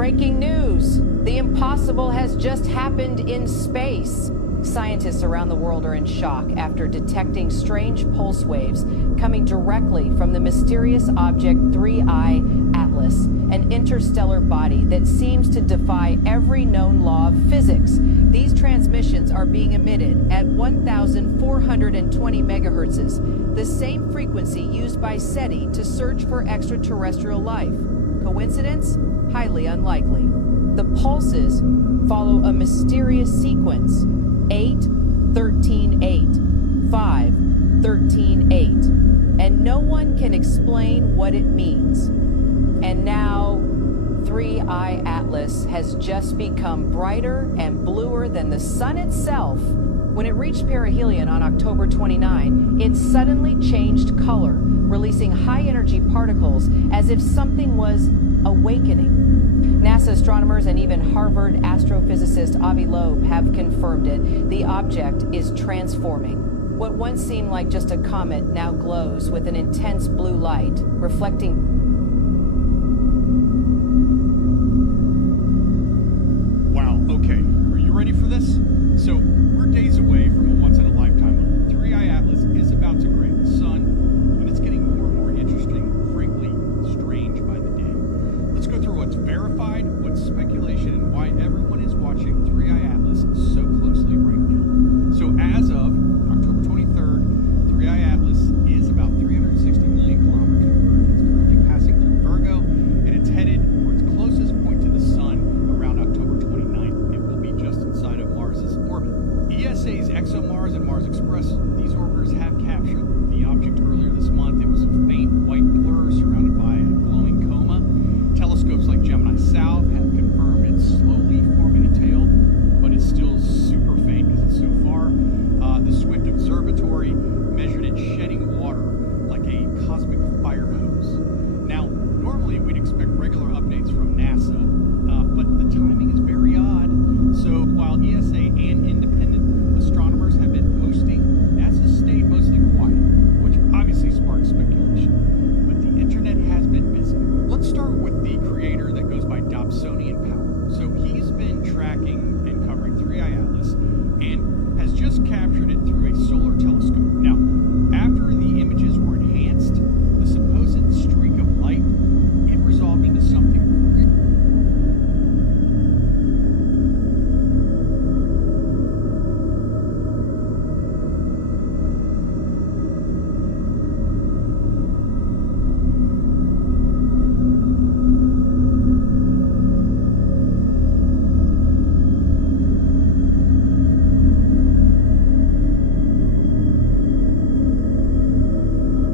Breaking news! The impossible has just happened in space. Scientists around the world are in shock after detecting strange pulse waves coming directly from the mysterious object 3I Atlas, an interstellar body that seems to defy every known law of physics. These transmissions are being emitted at 1,420 megahertzes, the same frequency used by SETI to search for extraterrestrial life. Coincidence? Highly unlikely. The pulses follow a mysterious sequence: 8, 13, 8, 5, 13, 8, and no one can explain what it means. And now, 3I Atlas has just become brighter and bluer than the sun itself. When it reached perihelion on October 29, it suddenly changed color, releasing high-energy particles as if something was awakening. NASA astronomers and even Harvard astrophysicist Avi Loeb have confirmed it. The object is transforming. What once seemed like just a comet now glows with an intense blue light, reflecting. Wow, okay. Are you ready for this? So, we're days away from a once-in-a-lifetime moment. 3I Atlas is about to graze the sun, and it's getting more and more interesting, frankly, strange by the day. Let's go through what's verified, what's speculation, and why everyone is watching 3I Atlas so closely right now. So, as of October 23rd, 3I Atlas is about 360 million kilometers from Earth. It's currently passing through Virgo, and it's headed for its closest point to the sun around October 29th. It will be just inside of Mars's orbit. ESA's ExoMars and Mars Express, these orbiters have captured the object earlier this month. It was a faint white blur surrounded by a glowing coma. Telescopes like Gemini South have confirmed it's slowly forming a tail, but it's still super faint because it's so far. The Swift Observatory measured it shedding water like a cosmic fire hose. Now, normally we'd expect regular updates from NASA, but the timing is very odd. So while ESA and independent astronomers have been posting, NASA stayed mostly quiet, which obviously sparks speculation. But the internet has been busy. Let's start with the creator that goes by Dobsonian Power. So he's been tracking and covering 3I Atlas and has just captured it through a solar telescope. Now, after the images were enhanced, the supposed streak of light, it resolved into something.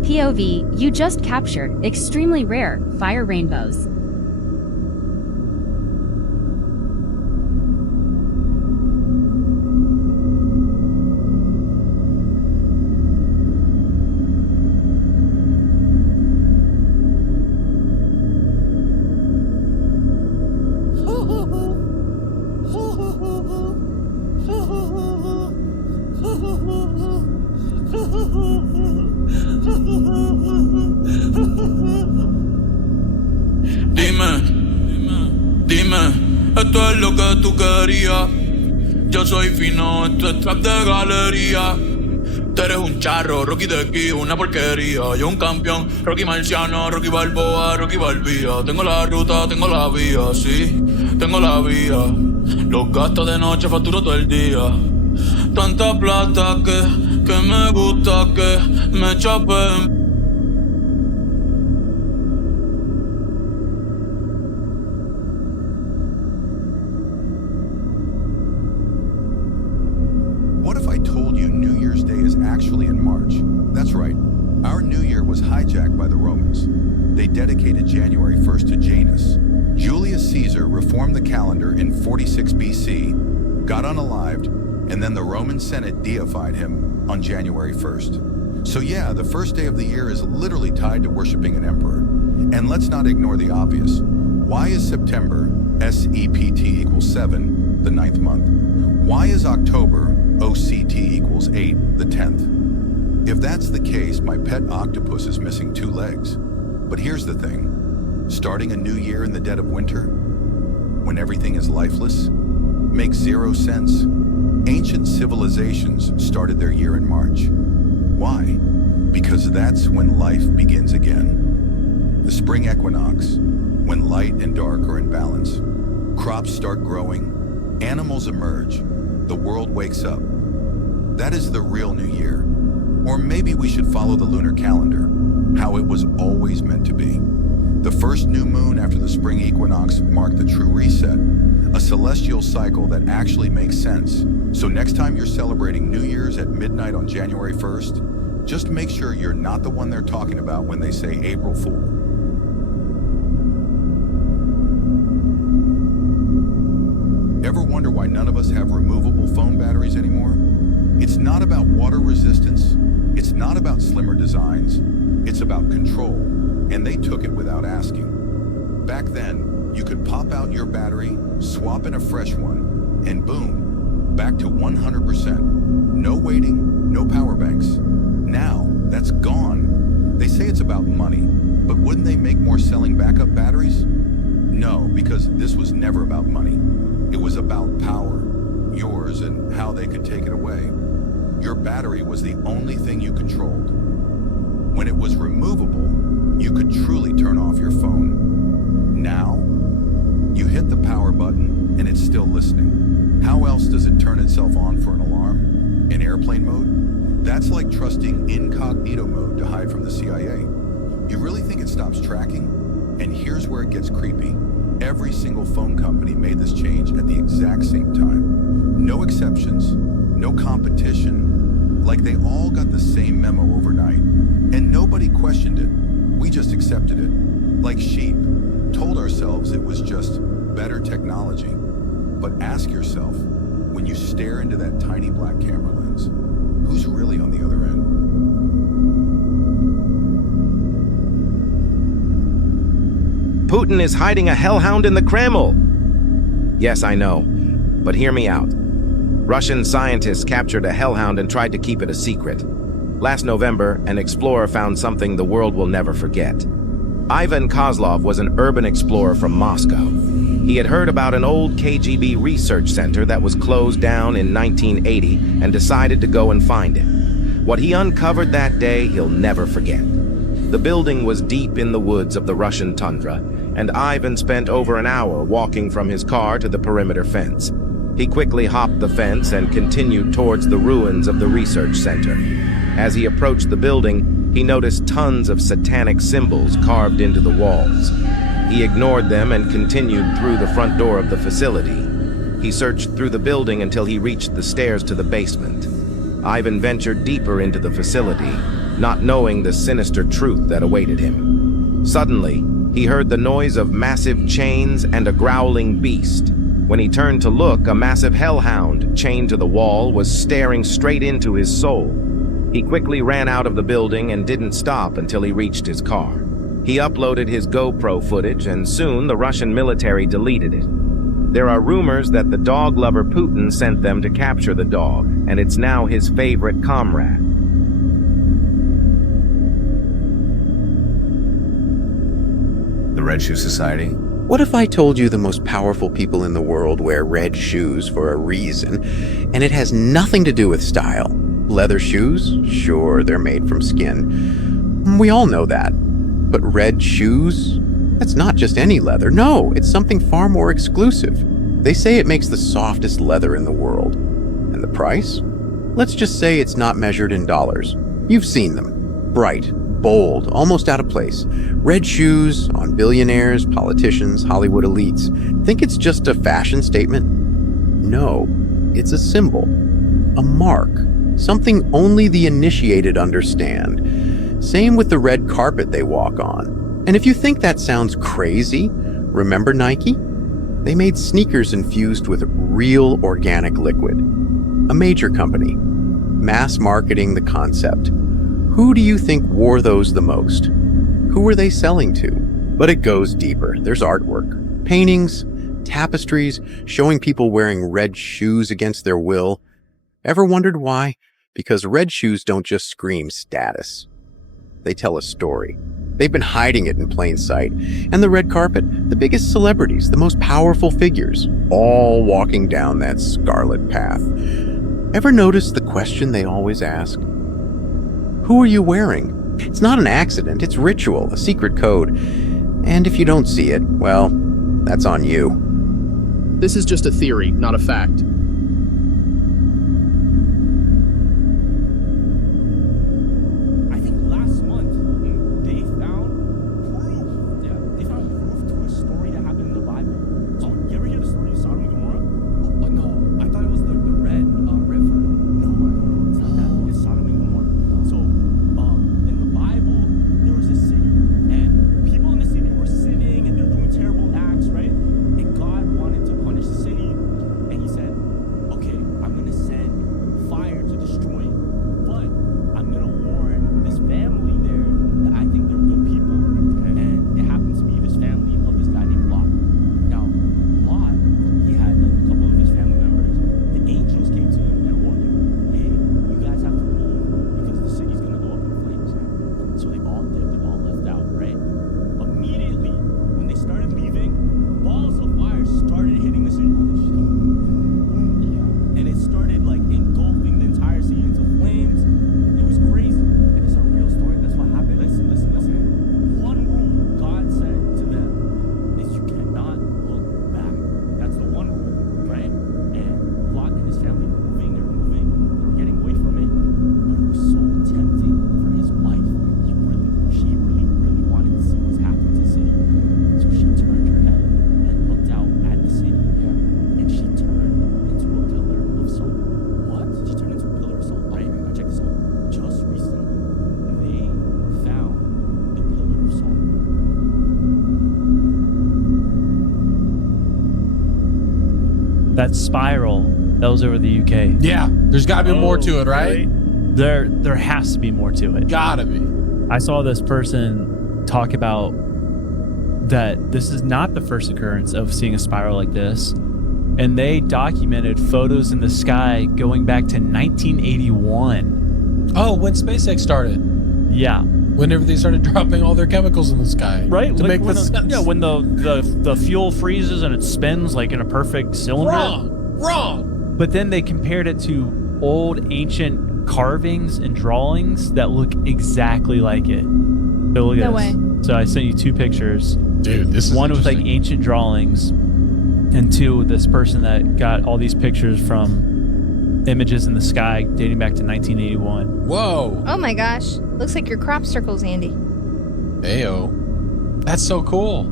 POV, you just captured extremely rare fire rainbows. Dime, esto es lo que tú querías. Yo soy fino, esto es trap de galería. Tú eres un charro, Rocky de aquí, una porquería. Yo un campeón, Rocky Marciano, Rocky Balboa, Rocky Balbía. Tengo la ruta, tengo la vía, sí, tengo la vía. Los gastos de noche facturo todo el día. Tanta plata que me gusta que me chapen. What if I told you New Year's Day is actually in March? That's right. Our New Year was hijacked by the Romans. They dedicated January 1st to Janus. Julius Caesar reformed the calendar in 46 BC, got unalived, and then the Roman Senate deified him on January 1st. So yeah, the first day of the year is literally tied to worshiping an emperor. And let's not ignore the obvious. Why is September, SEPT equals 7, the 9th month? Why is October, OCT equals 8, the 10th? If that's the case, my pet octopus is missing 2 legs. But here's the thing. Starting a new year in the dead of winter? when everything is lifeless? Makes zero sense. Ancient civilizations started their year in March. Why? Because that's when life begins again. The spring equinox, when light and dark are in balance. Crops start growing, animals emerge, the world wakes up. That is the real new year. Or maybe we should follow the lunar calendar, how it was always meant to be. The first new moon after the spring equinox marked the true reset, a celestial cycle that actually makes sense. So next time you're celebrating New Year's at midnight on January 1st, just make sure you're not the one they're talking about when they say April Fool. Ever wonder why none of us have removable phone batteries anymore? It's not about water resistance, it's not about slimmer designs, it's about control, and they took it without asking. Back then, you could pop out your battery, swap in a fresh one, and boom, back to 100%. No waiting, no power banks. Now, that's gone. They say it's about money, but wouldn't they make more selling backup batteries? No, because this was never about money. It was about power, yours, and how they could take it away. Your battery was the only thing you controlled. When it was removable, you could truly turn off your phone. Now, you hit the power button and it's still listening. How else does it turn itself on for an alarm? In airplane mode? That's like trusting incognito mode to hide from the CIA. You really think it stops tracking? And here's where it gets creepy. Every single phone company made this change at the exact same time. No exceptions, no competition. Like they all got the same memo overnight. And nobody questioned it. We just accepted it. Like sheep, told ourselves it was just better technology. But ask yourself, when you stare into that tiny black camera lens, who's really on the other end? Putin is hiding a hellhound in the Kremlin. Yes, I know, but hear me out. Russian scientists captured a hellhound and tried to keep it a secret. Last November, an explorer found something the world will never forget. Ivan Kozlov was an urban explorer from Moscow. He had heard about an old KGB research center that was closed down in 1980 and decided to go and find it. What he uncovered that day, he'll never forget. The building was deep in the woods of the Russian tundra, and Ivan spent over an hour walking from his car to the perimeter fence. He quickly hopped the fence and continued towards the ruins of the research center. As he approached the building, he noticed tons of satanic symbols carved into the walls. He ignored them and continued through the front door of the facility. He searched through the building until he reached the stairs to the basement. Ivan ventured deeper into the facility, not knowing the sinister truth that awaited him. Suddenly, he heard the noise of massive chains and a growling beast. When he turned to look, a massive hellhound, chained to the wall, was staring straight into his soul. He quickly ran out of the building and didn't stop until he reached his car. He uploaded his GoPro footage, and soon the Russian military deleted it. There are rumors that the dog lover Putin sent them to capture the dog, and it's now his favorite comrade. The Red Shoe Society? What if I told you the most powerful people in the world wear red shoes for a reason, and it has nothing to do with style? Leather shoes? Sure, they're made from skin. We all know that. But red shoes? That's not just any leather. No, it's something far more exclusive. They say it makes the softest leather in the world. And the price? Let's just say it's not measured in dollars. You've seen them. Bright, bold, almost out of place. Red shoes on billionaires, politicians, Hollywood elites. Think it's just a fashion statement? No, it's a symbol, a mark, something only the initiated understand. Same with the red carpet they walk on. And if you think that sounds crazy, remember Nike? They made sneakers infused with real organic liquid. A major company, mass marketing the concept. Who do you think wore those the most? Who were they selling to? But it goes deeper. There's artwork, paintings, tapestries showing people wearing red shoes against their will. Ever wondered why? Because red shoes don't just scream status. They tell a story. They've been hiding it in plain sight. And the red carpet, the biggest celebrities, the most powerful figures, all walking down that scarlet path. Ever notice the question they always ask? Who are you wearing? It's not an accident, it's ritual, a secret code. And if you don't see it, well, that's on you. This is just a theory, not a fact. I think last month they found proof. Yeah, they found proof to a story that happened in the Bible. So you ever hear the story of Sodom and Gomorrah? Oh no, I thought it was the Red River. No, it's not that. It's Sodom and Gomorrah. So in the Bible there was this city, and people in the city were sinning and they're doing terrible acts, right? And God wanted to punish the city, and He said, "Okay, I'm gonna send fire to destroy it, but I'm gonna warn this family there that I think they're good people." And it happens to be this family of this guy named Lot. Now, Lot, he had like a couple of his family members. The angels came to him and warned him, "Hey, you guys have to leave because the city's gonna go up in flames." So they all did. They all left out, right? Immediately, when they started leaving, balls of fire started hitting the city. And it started like engulfing the entire city into flames. It was crazy. And it's a real story. That's what happened. Listen. One rule God said to them is you cannot look back. That's the one rule, right? And Lot and his family were moving. They were getting away from it. But it was so tempting for his wife. She really wanted to see what's happening to the city. So she turned her head and looked out at the city. And she turned into a pillar of salt. What? She turned into a pillar of salt, right? Now check this out. Just recently, they found the pillar of salt. That spiral that was over the UK. Yeah, there's got to be more to it, right? There has to be more to it. Gotta be. I saw this person talk about that this is not the first occurrence of seeing a spiral like this. And they documented photos in the sky going back to 1981. Oh, when SpaceX started. Yeah. Whenever they started dropping all their chemicals in the sky. Right. To like make this sense. Yeah, when the fuel freezes and it spins like in a perfect cylinder. Wrong. But then they compared it to old ancient carvings and drawings that look exactly like it. So look at this. So I sent you two pictures. Dude, this is one with like ancient drawings, and two, this person that got all these pictures from images in the sky dating back to 1981. Whoa. Oh my gosh. Looks like your crop circles, Andy. Ayo. That's so cool.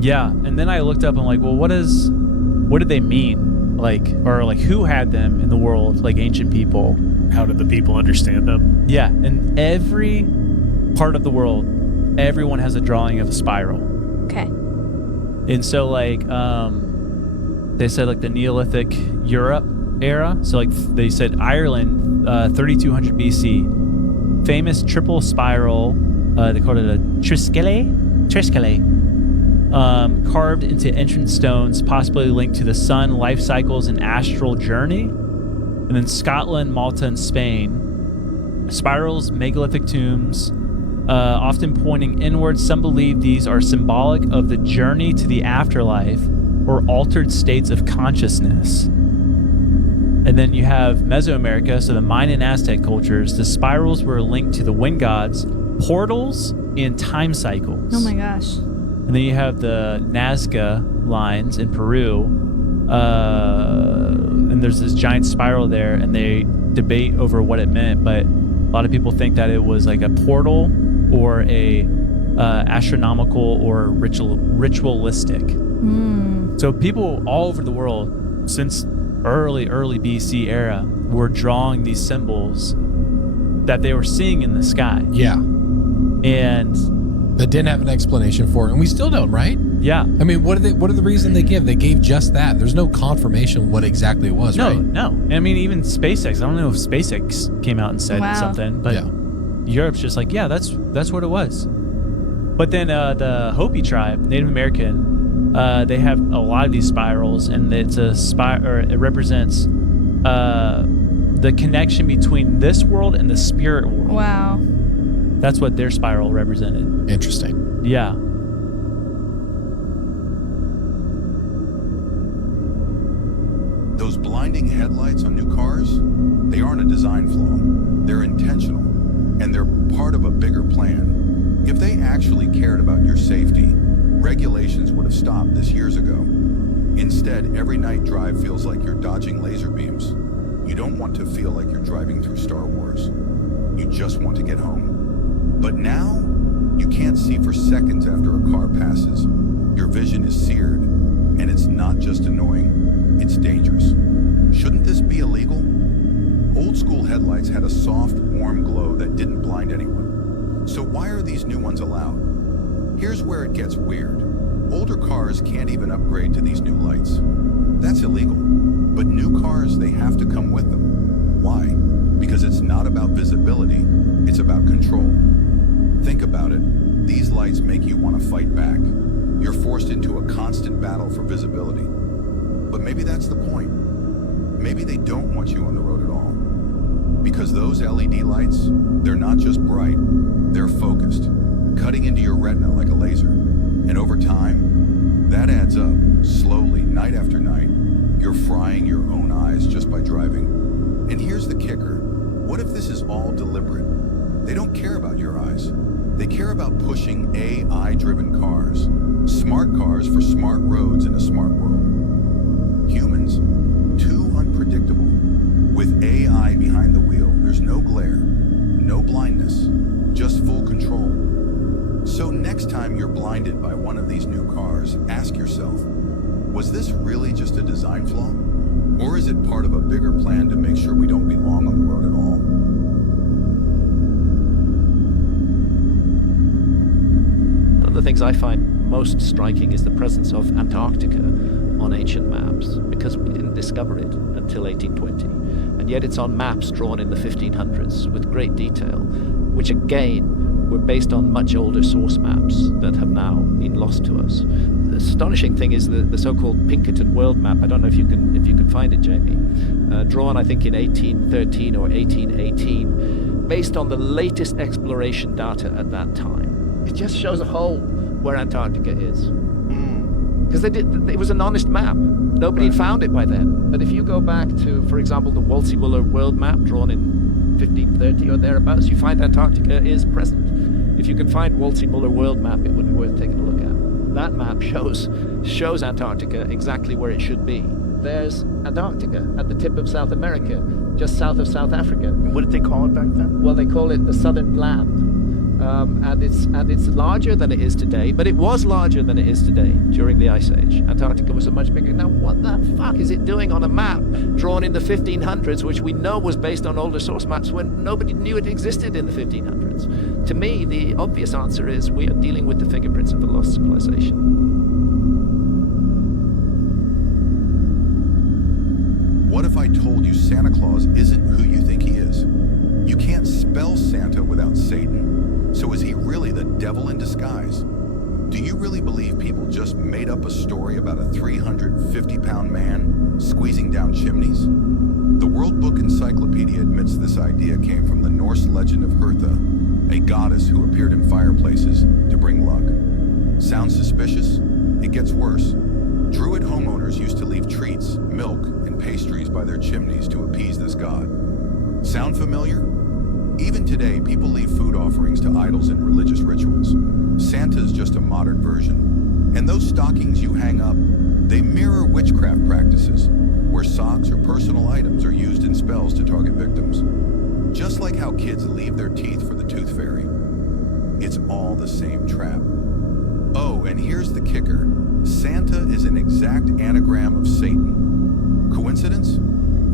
Yeah. And then I looked up and like, well, what did they mean? Like, or like who had them in the world, like ancient people? How did the people understand them? Yeah. In every part of the world, everyone has a drawing of a spiral. Okay. And so like, they said like the Neolithic Europe era. So like they said Ireland, 3200 BC, famous triple spiral. They called it a Triskelly, carved into entrance stones, possibly linked to the sun, life cycles, and astral journey. And then Scotland, Malta, and Spain, spirals, megalithic tombs, often pointing inward. Some believe these are symbolic of the journey to the afterlife or altered states of consciousness. And then you have Mesoamerica, so the Mayan and Aztec cultures. The spirals were linked to the wind gods, portals, and time cycles. Oh my gosh. And then you have the Nazca lines in Peru. And there's this giant spiral there, and they debate over what it meant, but a lot of people think that it was like a portal or a astronomical or ritualistic. So people all over the world since early BC era were drawing these symbols that they were seeing in the sky. Yeah. And that didn't have an explanation for it, and we still don't, right? Yeah. I mean, what are the reason they give? They gave just that. There's no confirmation what exactly it was, right? No. And I mean, even SpaceX. I don't know if SpaceX came out and said something, but Europe's just like, yeah, that's what it was. But then the Hopi tribe, Native American, they have a lot of these spirals, and it's a it represents the connection between this world and the spirit world. Wow. That's what their spiral represented. Interesting. Yeah. Those blinding headlights on new cars, they aren't a design flaw. They're intentional, and they're part of a bigger plan. If they actually cared about your safety, regulations would have stopped this years ago. Instead, every night drive feels like you're dodging laser beams. You don't want to feel like you're driving through Star Wars. You just want to get home. But now, you can't see for seconds after a car passes. Your vision is seared, and it's not just annoying, it's dangerous. Shouldn't this be illegal? Old school headlights had a soft, warm glow that didn't blind anyone. So why are these new ones allowed? Here's where it gets weird. Older cars can't even upgrade to these new lights. That's illegal. But new cars, they have to come with them. Why? Because it's not about visibility, it's about control. Think about it. These lights make you want to fight back. You're forced into a constant battle for visibility. But maybe that's the point. Maybe they don't want you on the road at all. Because those LED lights, they're not just bright, they're focused, cutting into your retina like a laser. And over time, that adds up, slowly, night after night. You're frying your own eyes just by driving. And here's the kicker. What if this is all deliberate? They don't care about your eyes. They care about pushing AI-driven cars. Smart cars for smart roads in a smart world. Humans, too unpredictable. With AI behind the wheel, there's no glare, no blindness, just full control. So next time you're blinded by one of these new cars, ask yourself, was this really just a design flaw? Or is it part of a bigger plan to make sure we don't belong on the road at all? One of the things I find most striking is the presence of Antarctica on ancient maps, because we didn't discover it until 1820. And yet it's on maps drawn in the 1500s with great detail, which again were based on much older source maps that have now been lost to us. The astonishing thing is the so-called Pinkerton world map. I don't know if you can find it, Jamie. Drawn, I think, in 1813 or 1818, based on the latest exploration data at that time. It just shows a hole where Antarctica is. Because it was an honest map. Nobody had found it by then. But if you go back to, for example, the Wolsey-Willer world map drawn in 1530 or thereabouts, you find Antarctica is present. If you can find Wolsey-Willer world map, it would be worth taking a look at. That map shows Antarctica exactly where it should be. There's Antarctica at the tip of South America, just south of South Africa. And what did they call it back then? Well, they call it the Southern Land. And it's larger than it is today, but it was larger than it is today during the Ice Age. Antarctica was a much bigger. Now, what the fuck is it doing on a map drawn in the 1500s, which we know was based on older source maps when nobody knew it existed in the 1500s? To me, the obvious answer is we are dealing with the fingerprints of a lost civilization. What if I told you Santa Claus isn't who you think he is? You can't spell Santa without Satan. So is he really the devil in disguise? Do you really believe people just made up a story about a 350-pound man squeezing down chimneys? The World Book Encyclopedia admits this idea came from the Norse legend of Hertha, a goddess who appeared in fireplaces to bring luck. Sounds suspicious? It gets worse. Druid homeowners used to leave treats, milk, and pastries by their chimneys to appease this god. Sound familiar? Even today, people leave food offerings to idols in religious rituals. Santa's just a modern version. And those stockings you hang up, they mirror witchcraft practices, where socks or personal items are used in spells to target victims. Just like how kids leave their teeth for the tooth fairy. It's all the same trap. Oh, and here's the kicker. Santa is an exact anagram of Satan. Coincidence?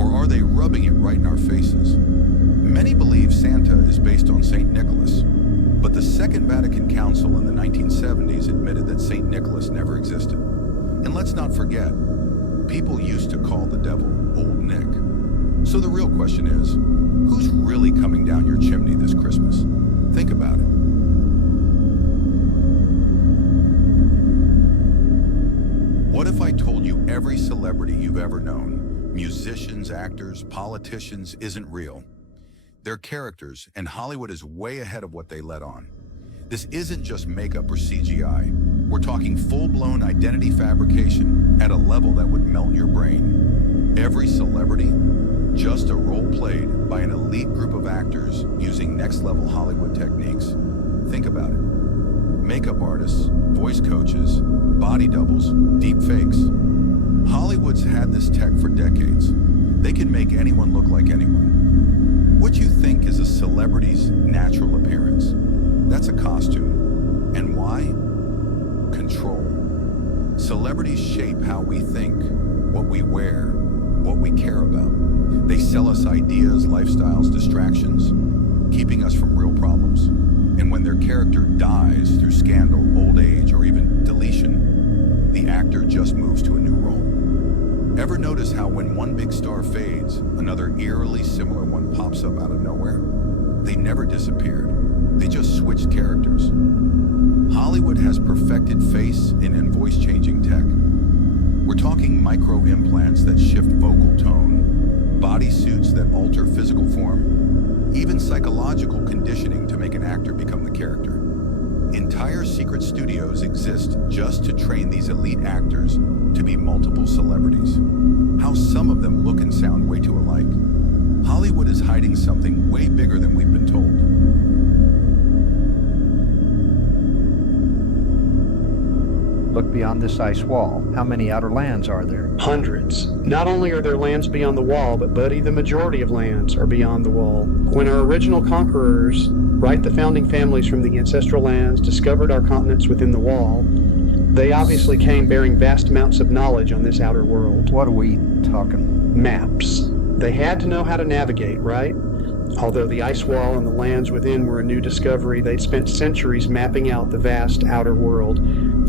Or are they rubbing it right in our faces? Many believe Santa is based on St. Nicholas, but the Second Vatican Council in the 1970s admitted that St. Nicholas never existed. And let's not forget, people used to call the devil Old Nick. So the real question is, who's really coming down your chimney this Christmas? Think about it. What if I told you every celebrity you've ever known, musicians, actors, politicians, isn't real? They're characters, and Hollywood is way ahead of what they let on. This isn't just makeup or CGI. We're talking full-blown identity fabrication at a level that would melt your brain. Every celebrity, just a role played by an elite group of actors using next-level Hollywood techniques. Think about it. Makeup artists, voice coaches, body doubles, deep fakes. Hollywood's had this tech for decades. They can make anyone look like anyone. What you think is a celebrity's natural appearance? That's a costume. And why? Control. Celebrities shape how we think, what we wear, what we care about. They sell us ideas, lifestyles, distractions, keeping us from real problems. And when their character dies through scandal, old age, or even deletion, the actor just moves to a new role. Ever notice how when one big star fades, another eerily similar one pops up out of nowhere? They never disappeared. They just switched characters. Hollywood has perfected face and voice-changing tech. We're talking micro-implants that shift vocal tone, body suits that alter physical form, even psychological conditioning to make an actor become the character. Entire secret studios exist just to train these elite actors to be multiple celebrities. How some of them look and sound way too alike. Hollywood is hiding something way bigger than we've been told. Look beyond this ice wall. How many outer lands are there? Hundreds. Not only are there lands beyond the wall, but buddy, the majority of lands are beyond the wall. When our original conquerors, right, the founding families from the ancestral lands, discovered our continents within the wall, they obviously came bearing vast amounts of knowledge on this outer world. What are we talking? Maps. They had to know how to navigate, right? Although the ice wall and the lands within were a new discovery, they'd spent centuries mapping out the vast outer world.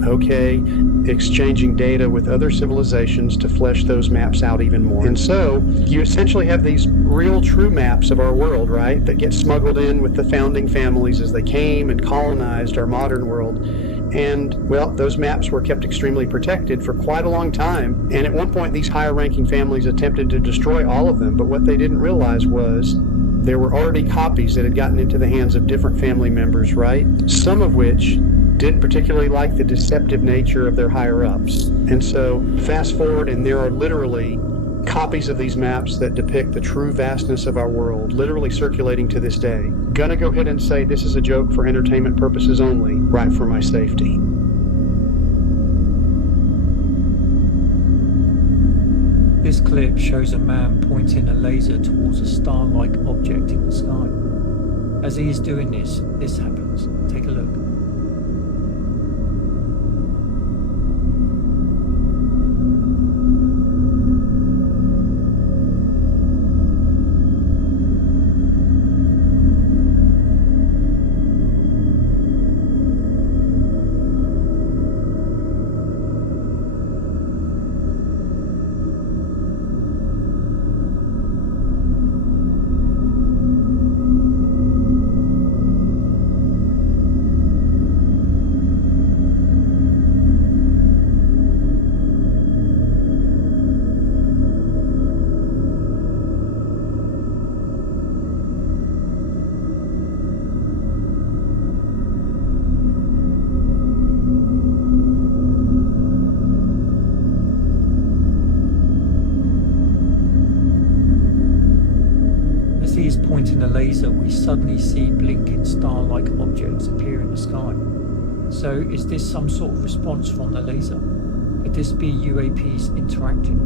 Okay, exchanging data with other civilizations to flesh those maps out even more. And so, you essentially have these real true maps of our world, right? That get smuggled in with the founding families as they came and colonized our modern world. And, well, those maps were kept extremely protected for quite a long time. And at one point, these higher-ranking families attempted to destroy all of them. But what they didn't realize was there were already copies that had gotten into the hands of different family members, right? Some of which didn't particularly like the deceptive nature of their higher-ups. And so, fast forward, and there are literally copies of these maps that depict the true vastness of our world, literally circulating to this day. Gonna go ahead and say this is a joke for entertainment purposes only, right for my safety. This clip shows a man pointing a laser towards a star-like object in the sky. As he is doing this happens. Take a look. Pointing a laser, we suddenly see blinking star-like objects appear in the sky. So is this some sort of response from the laser? Could this be UAPs interacting?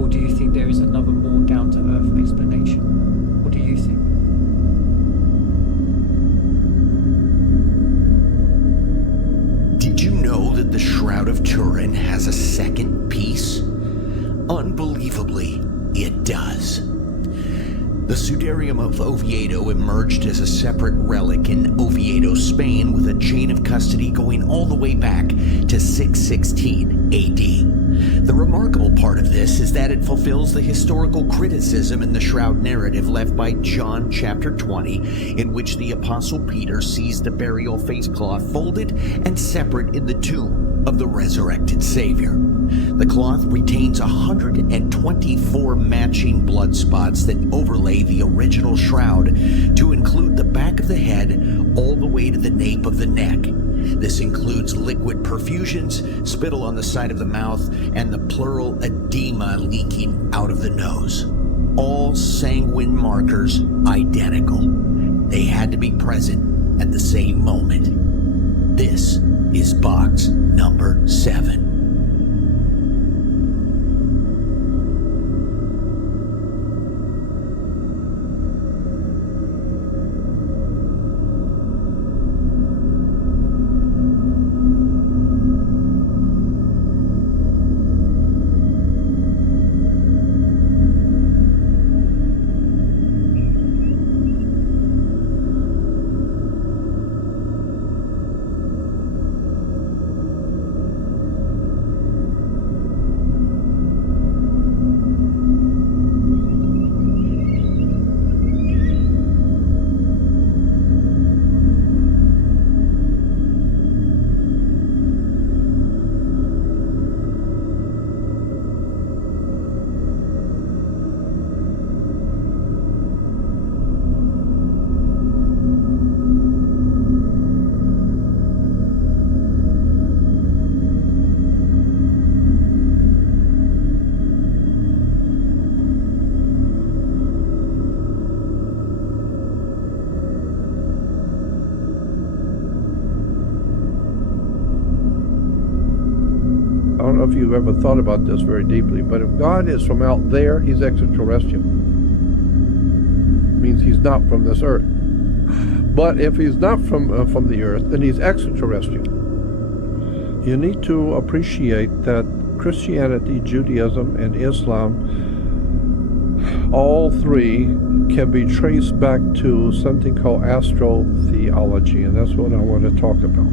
Or do you think there is another more down-to-earth explanation? What do you think? Did you know that the Shroud of Turin has a second piece? Unbelievably, it does. The Sudarium of Oviedo emerged as a separate relic in Oviedo, Spain, with a chain of custody going all the way back to 616 AD. The remarkable part of this is that it fulfills the historical criticism in the Shroud narrative left by John chapter 20, in which the Apostle Peter sees the burial face cloth folded and separate in the tomb of the resurrected Savior. The cloth retains 124 matching blood spots that overlay the original shroud to include the back of the head all the way to the nape of the neck. This includes liquid perfusions, spittle on the side of the mouth, and the pleural edema leaking out of the nose. All sanguine markers identical. They had to be present at the same moment. This is box number 7. I don't know if you've ever thought about this very deeply, but if God is from out there, he's extraterrestrial. Means he's not from this earth. But if he's not from the earth, then he's extraterrestrial. You need to appreciate that Christianity, Judaism, and Islam, all three can be traced back to something called astrotheology, and that's what I want to talk about.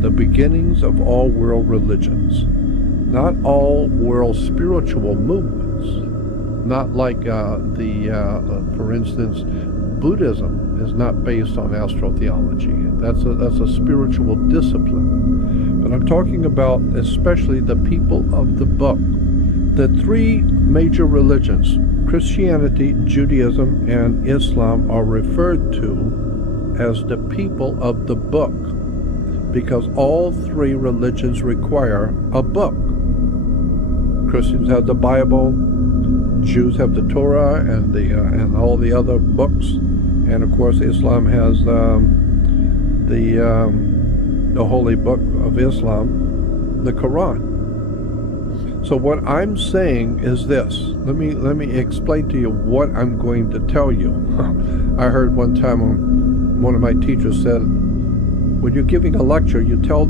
The beginnings of all world religions. Not all world spiritual movements. Not like for instance, Buddhism is not based on astrotheology. That's a spiritual discipline. But I'm talking about especially the people of the book. The three major religions, Christianity, Judaism, and Islam, are referred to as the people of the book because all three religions require a book. Christians have the Bible, Jews have the Torah and all the other books, and of course Islam has the holy book of Islam, the Quran. So what I'm saying is this. Let me explain to you what I'm going to tell you. I heard one time one of my teachers said, when you're giving a lecture, you tell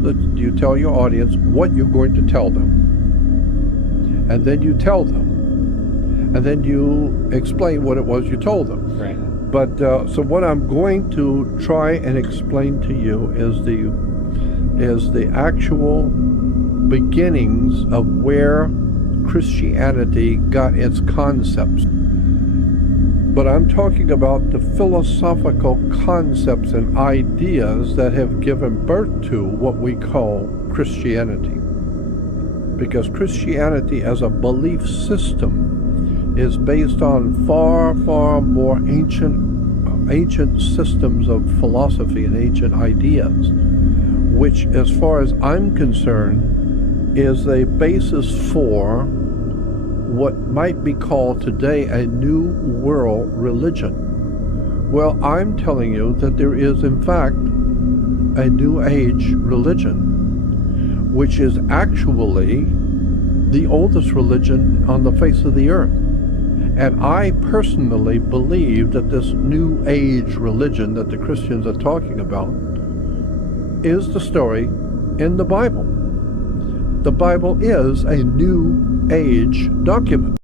your audience what you're going to tell them. And then you tell them. And then you explain what it was you told them. Right. But so what I'm going to try and explain to you is the actual beginnings of where Christianity got its concepts. But I'm talking about the philosophical concepts and ideas that have given birth to what we call Christianity. Because Christianity as a belief system is based on far, far more ancient systems of philosophy and ancient ideas, which, as far as I'm concerned, is a basis for what might be called today a new world religion. Well, I'm telling you that there is, in fact, a new age religion, which is actually the oldest religion on the face of the earth. And I personally believe that this new age religion that the Christians are talking about is the story in the Bible. The Bible is a new age document.